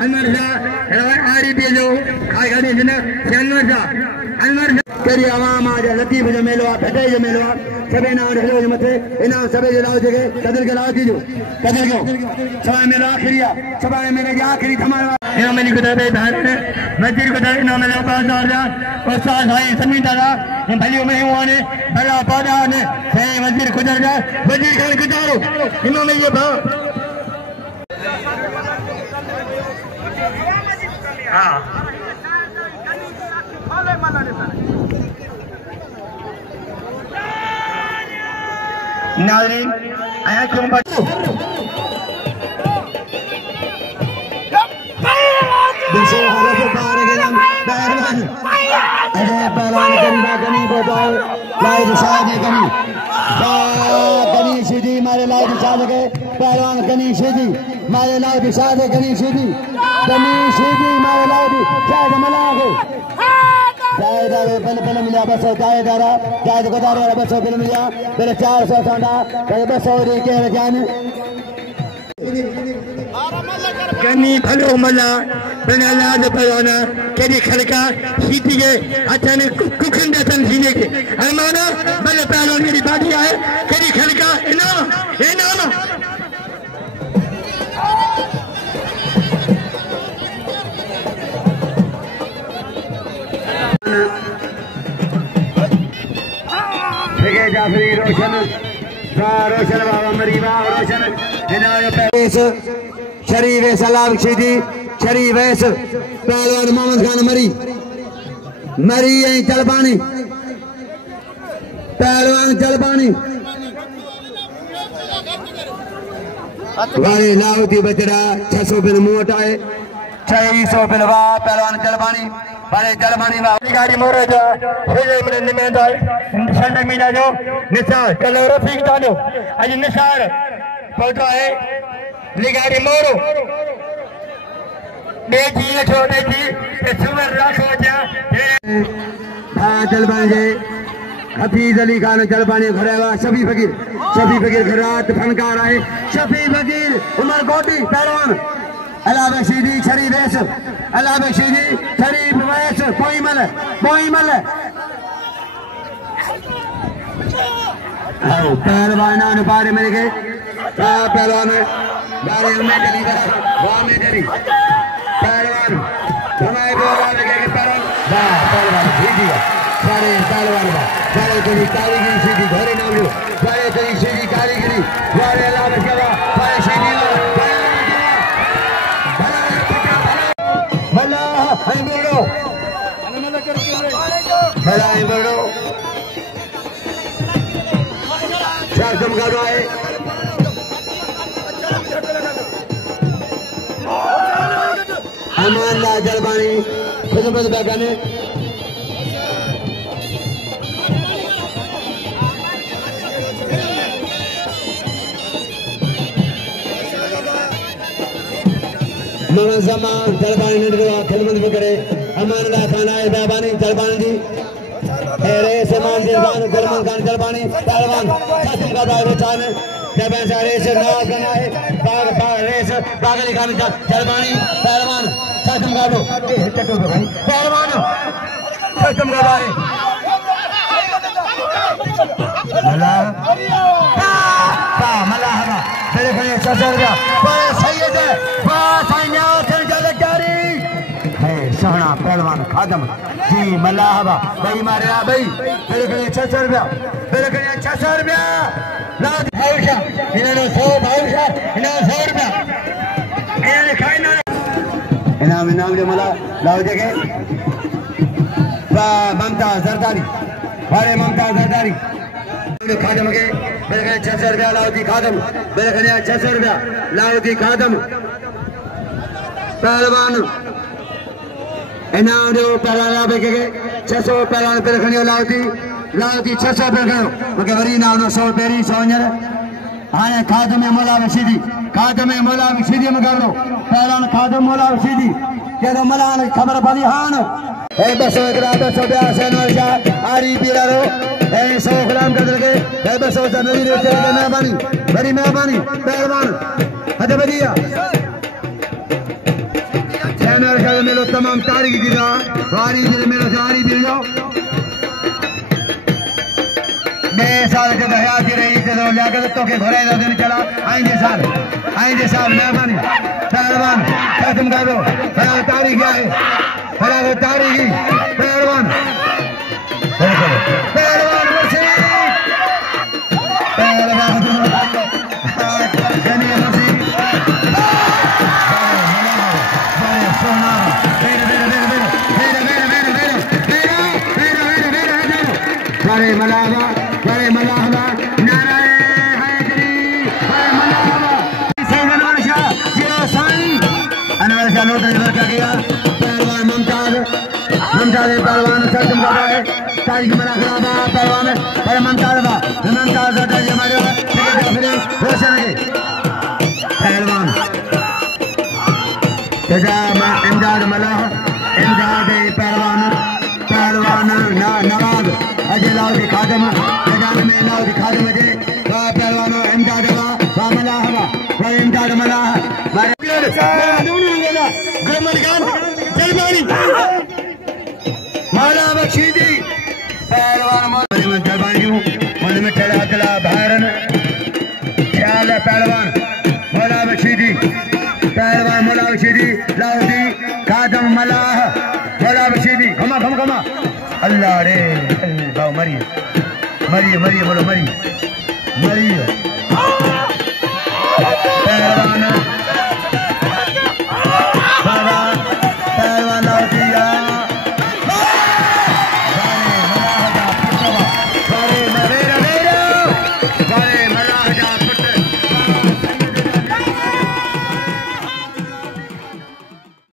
अनवर शाह आरी पेजो खाई खाने जिन अनवर शाह करी आवाम आज लतीफ जो मेलो आ फटे जो मेलो आ सबे नाम रखो जो मथे इनाम सबे जो लाओ जगह कदर के लाओ कीजो कदर को सवाए मेलो आखिरी आ सवाए मेरे के आखिरी धमाल इनाम मेरी को दे बाहर मस्जिद को दे इनाम मेलो पास और जा और साथ भाई समीर दादा हम भलियो में हुआ ने बड़ा पौधा ने है मस्जिद गुजर जा मस्जिद खान गुजारो इनाम में ये भाव हां नाज़रीन आया क्यों बच्चों दूसरे हारे के बाहर गेलम पहलवान अरे पहलवान गंदा गनी बताओ लाइट शादी गनी गनी सीधी मारे लाइट शादी के पहलवान गनी सीधी मारे लाइट शादी गनी सीधी मारे लाइट शादी मला के जायदारे बल मिला बस जायदारा जायद गुजारे बस बिल मिला पहले 400 सांडा पहले 200 दी के जान गनी भलो मला बिना लाज परोना केडी खड़का सीटी के अचने कुखन दसन सीने के अरमाना बल पहलो मेरी बाजी है केडी खड़का इनाम जाफरी रोशन बाबा मरीबा रोशन शरीफ सलाम सीधी शरीफ पहलवान मोहम्मद खान मरी जलपानी पहलवान जलपानी वाले लाउती बचड़ा 600 बिल मोट आए 600 बिल वाह पहलवान जलपानी वाले जलपानी गाड़ी मोरे जा मेरे निमेंदा संडे मीना जो निसार कलो रफीक तानो आज निसार पहुंचा है लिगाड़ी मोरो बेटी छोटे जी सुमर राखो जा जलबान जे हफीज अली खान जलबानी घरेवा शफी फकीर घरात फनकार है शफी फकीर उमर गोटी पहलवान अलावे सीधी शरीफ वैस अलावे सीधी शरीफ वैस पोईमल आओ पहलवान ने बारे में गए पहलवान बारे में चली वाह में चली पहलवान हमारे पहलवान के पहलवान वाह पहलवान सीधी सारे पहलवान सारे तेरी कारीगिरी सीधी घरे नाम लो सारे तेरी सीधी कारीगिरी वाले अल्लाह के वाह सीधी भला है बोलो भला है बोलो शासन का है अमानला जलबानी खिदमत बेगाने जमान जलबानी ने खिदमत भी करे अमानला खाना है बेबानी जलबानी जी रेस मान दिलवान जलमान खान जलबानी पहलवान शासन का दायरे चाने जब ऐसा रेस नाव करना है बाग रेस बागली खान जलबानी पहलवान शासन का दो पहलवान शासन का दायरे मला मला हवा मेरे खड़े ससुर का पर सैयद वाह साइना चल चल जारी है सोहना पहलवान खादम जी मल्लाहबा भाई मारे भाई मेरे खड़े 600 रुपया मेरे खड़े 600 रुपया ला भाऊशा इन्होंने 100 भाऊशा इन्होंने 100 रुपया इन्होंने खाना इनाम जो मला लाओ जगह वाह ममता जरदारी वाले ममता जरदारी खादम के मेरे खड़े 600 रुपया लाओ जी खादम मेरे खड़े 600 रुपया लाओ जी खादम पहलवान इनाम जो पहला बेके 600 पहलवान पे रखने लाओ थी 600 पे रखो मगर वरी ना 100 पेरी 100 नर हां खादम में मौला सीधी में कर लो पहलवान खादम मौला सीधी के तो मला खबर पड़ी हां ए 200 282 नौशा आरी पीरारो ए 100 ग्राम कर दे 200 जनवरी रे मेहरबानी बड़ी मेहरबानी पहलवान हद बदिया अनवर मेलो तमाम तारीख की वारी मेलो जारी भी जाओ साल जब हयाती रही तो लियाकत तो के घोड़े का दिन चला आएंगे साल मेहरबानी पहलवान खत्म कर दो फला तारीख है फला तारीख पहलवान पहलवान सर है तारीख मना खराब पहलवान पर ममताज हमारे रोशन है पहलवान इमदाद मलाह इमदाद पहलवान नवाब अजय लाल के खादम में लाल के खादम अजय पहलवान इमदाद मलाह इमदाद मलाह मौला बख्शीदी पहलवान जरबानी में ठला तला भारन ख्याल है पहलवान मौला बख्शीदी पहलवान मौला बख्शीदी लाहौरी खादम मलाह मौला बख्शीदी खमा अल्लाह रे बाओ मरिए बोलो मरिए पहलवान